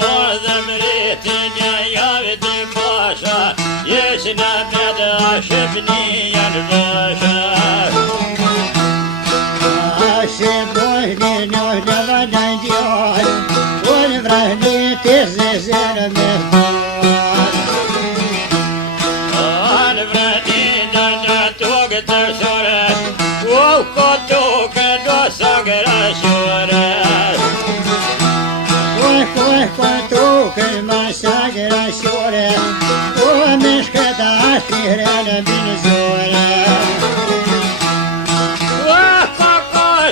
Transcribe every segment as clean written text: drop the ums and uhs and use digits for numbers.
modhe mritin ja javë të pasha, jesë në bedë a shëpni janë basha. Ashe bojni në vana djallë, unë vrahni të zezerë me djallë. Anë vrahni në tokë të shore, o ko tokë do sagra shore. Ko tokë ma sagra shore, o me shkëta ati hrene binë zore.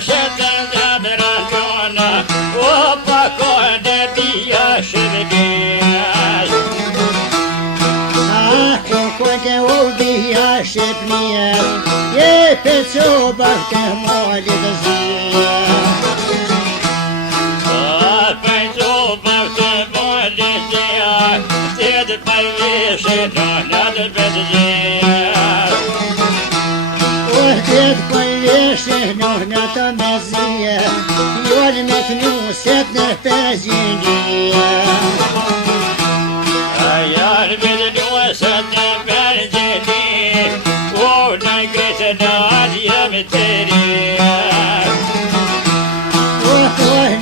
Shëtën dhe brandona, o pakon dhe bia shëvënjes. Koke u bia shëpnjes, je për qobak të molit zjes. Për qobak të molit zjes, shtetë për vishë në nëtë për zjes. Shtetë për vishë në nëtë me zje, jonë me të nuset në pëzgjinje. Janë me të nuset në pëzgjinje, o në kretë në adjem të rje.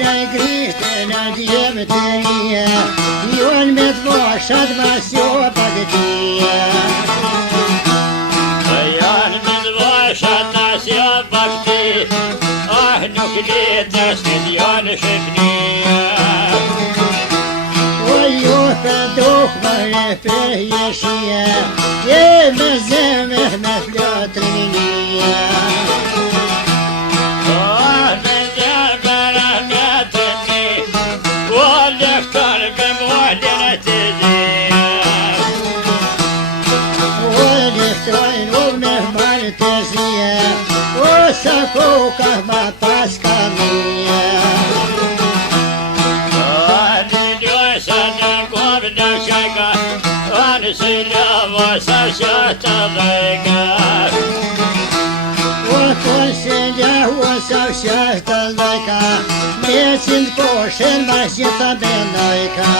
Në grishtë në djemë të rje, jonë me të vashat vasjo për të tje. Janë me të vashat vasjo për të tje, ah nuk letës të janë shëpni. O ju për dukë më për jeshje, je me zemë me flotrin një. Sa koka ma paska mija. Anë ljosa në kovë në shajka, anë si lava sa shata dhejka. O si lava sa shata dhejka, me cindë poshen ma shita benajka.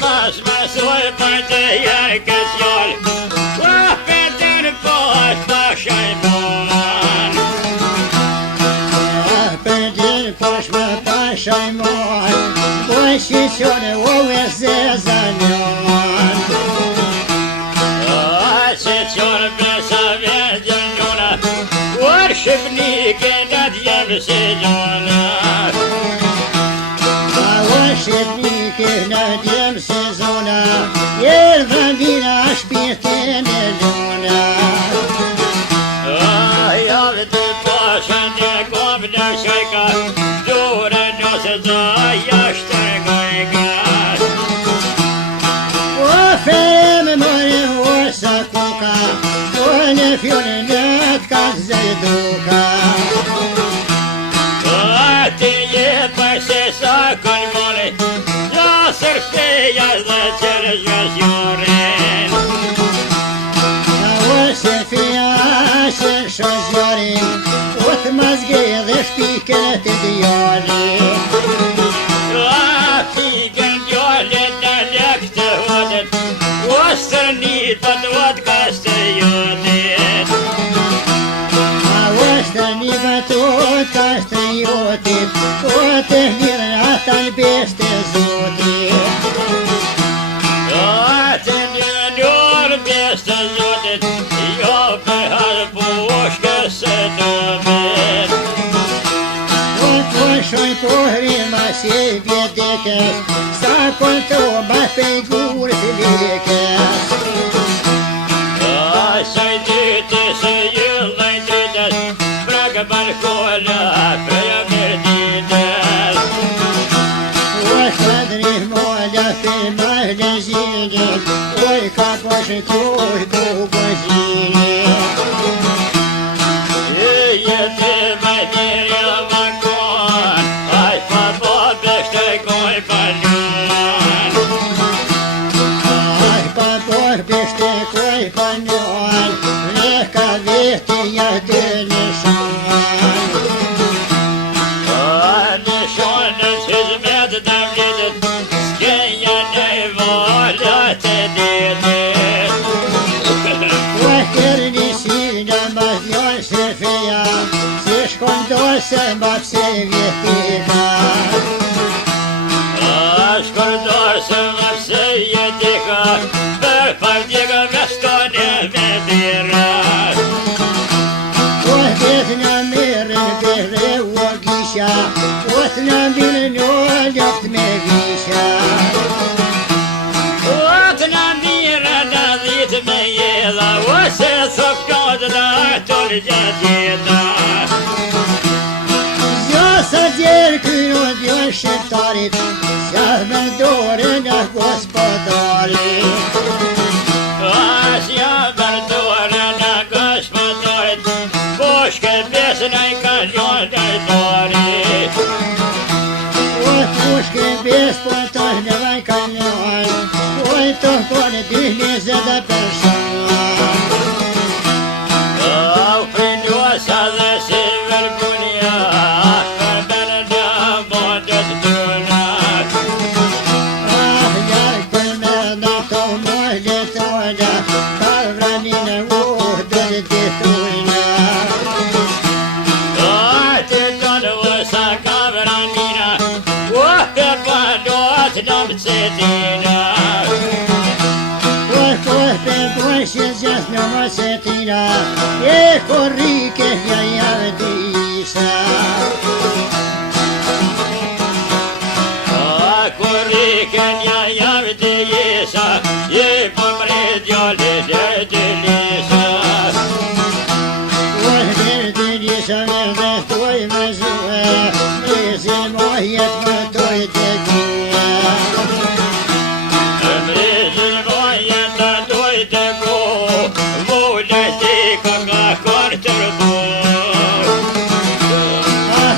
Mas masoj për të jarkës jolë, Shajmon. Përdir posh më pa shajmon, boj shqyqone o e zezanion. Shqyqone besa vjegjën njona, or shqipnike në djemë se njona. O shqipnike në djemë se zona, jelë vrandina shpirtin e ljona. Javë të pashën në kovë në shajka, dure nëse të jashtë të gajka. O feme mëre o sa kuka, o në fjone në t'ka zëjduka. Ati je për se sa këllmone, jasër feja dhe qërë gjëzjorin. O se feja se shëzjorin, o të mazge dhe shpikën të djallit. Fikën djallit në lek të hodit, o stërnit për të vod kastë jotit. O stërnit për të vod kastë jotit, o të hirë ata në beshte zotit. Atë një njërë beshte zotit, jo për halë pushkës e dëmit. O të shoj pohri ma si vjedekes, sa kon të ma pejgur të lekes. Asaj dytës e jëllaj dytës, brakë balkona për mërditës. O shladri molla për mahle zhjinit, oj ka poshë toj bugo zhjinit. Jetë me mirja vakon, aj pa po beshte koj palon. Aj pa por beshte koj palon, leka veti ja një ljoft me visha. Atë në mire në dhitë me jedha, ose thok njëtë në tërë gjatjeta. Sa djerë këno djo shqiptarit, s'jadh me dore në gospodarit. S'jadh me dore në gospodarit, po shkëmbesën e i kaljon të dorit. Po shkëmbes po të në vaj kaljon, po i të kone 20 persona. Për njosa dhe si vërpunja, e corri che gli avdisa. Corri che gli avdisa, e pomre diole de lisa. De lisa verde toi mazua, mezi mojet ma toi de gua. Mezi mojet ma toi de gua, vola si kanga korterbo.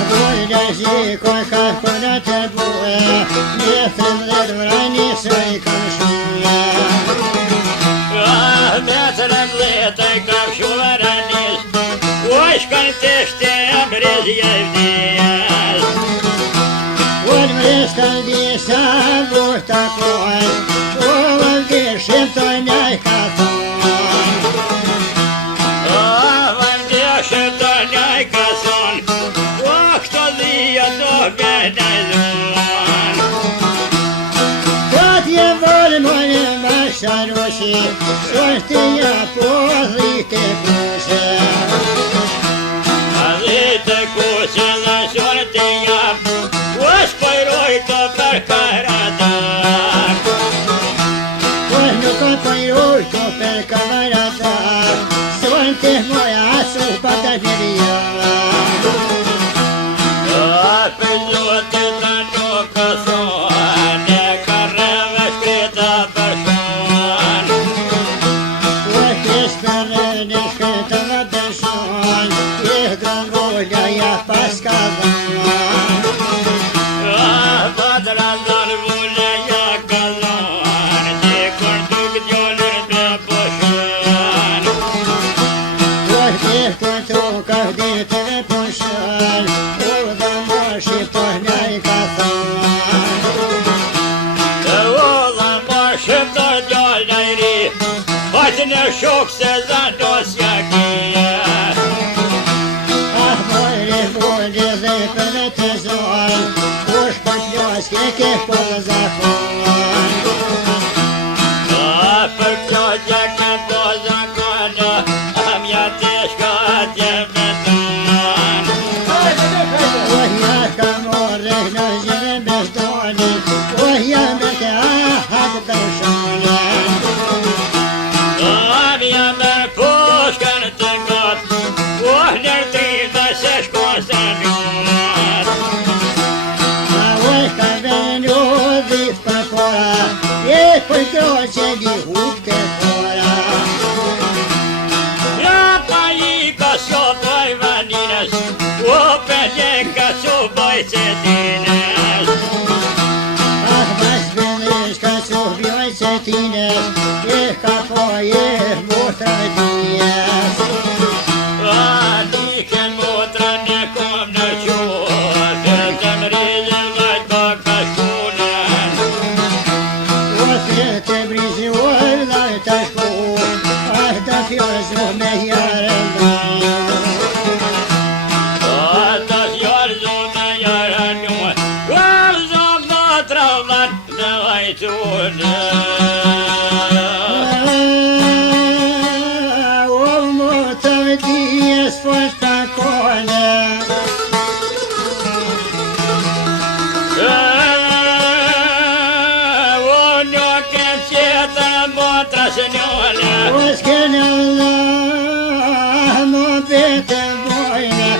Vola si kanga korterbo, ne femler vrani soi kamshua. Metran leta kamshuvaranis, oshkan teshte abrez yevdias. Odmrestan disa burta koan, ovaldir sheptonaj katon. Ovaldir sheptonaj katon, okto dhia do benajzon. Katje volmone masharoshi, sortia pozite kuse. Pozite kuse na sortia, ospojroj to per karatar. Bueno to pojroj to per karatar, sorte moja supata nevija. Apellote tanto kason, karreve shkreta person. Shkreta person, e grangolla ja paskavan. Padrazan vule ja kazan, te korduk djoller be poshan. Te korduk te poshan, oda moshi pohnaj kafan. Oda moshi to djollajri, hajtëne shok se zandos jakia. Mojre vode dhe për të zon, kush për ploske ke për zakon. Për plogja ke po zakon, amja të shkatje me ton. Oja ka morre në gjene bestoni, oja me ke ahat përshone. Amja me pushkën të got, ohlër trivda se shkosa njët. Oj ka venu dhif për kora, e për kroqe di hup të kora. Ja pa i ka so poj vanines, o pelje ka so poj cetines. Mas vendrish ka so bjoj cetines, e ka poje motra dijes. Dike motra ne kom në qot, të mrizën vajt baka shkunen. Ose të brizi orda të shku, ahda fjorzu me jarën dojnë. Ata fjorzu me jarën dojnë, vërzu motra vlat në vajtunen. O motra dijes për të kone. motra senjone. O s'kene Allah, mo bete bojne.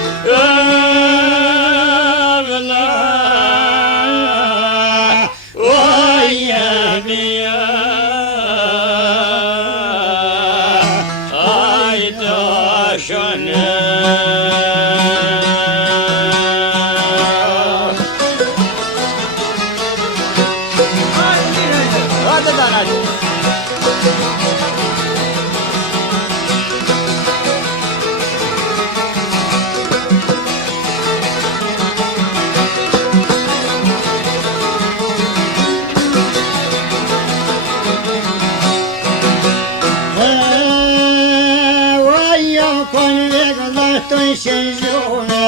Të shëngjove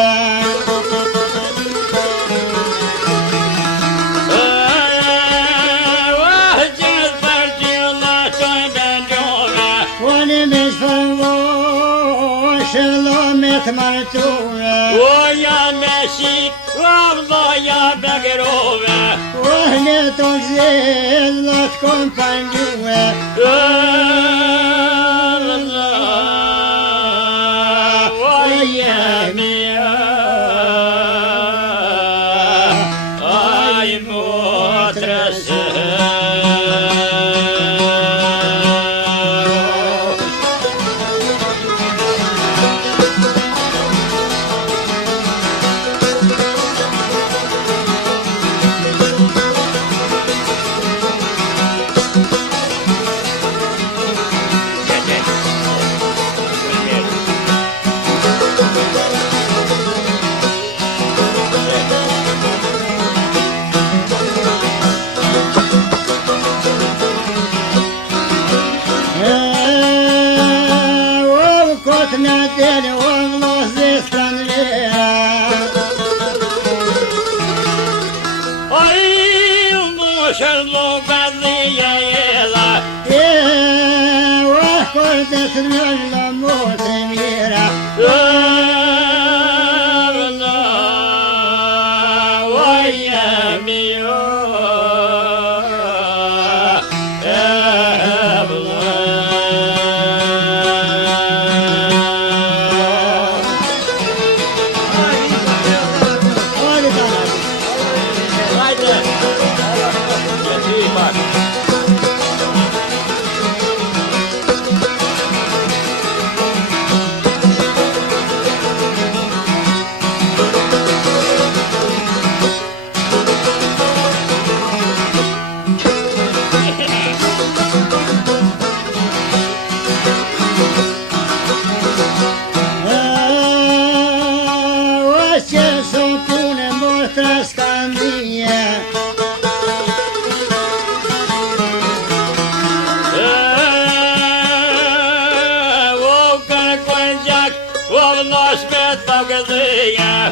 Gjithë për t'jula të bëndjove. Unë me shpërvo shëllo me të martuve. Oja me shik, vloja begerove. Unë të zillat kompanjuve. Në dele o vlozi stranlera. Ai më shërlo badhija jela. O kërde të nëllë motë mira.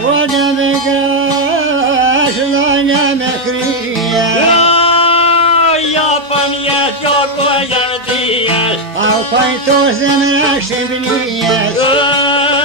Unë me grash, lonja me krija. Ja për mjetë, jo ko janë dijes. Au pajto zemra shqipnijes.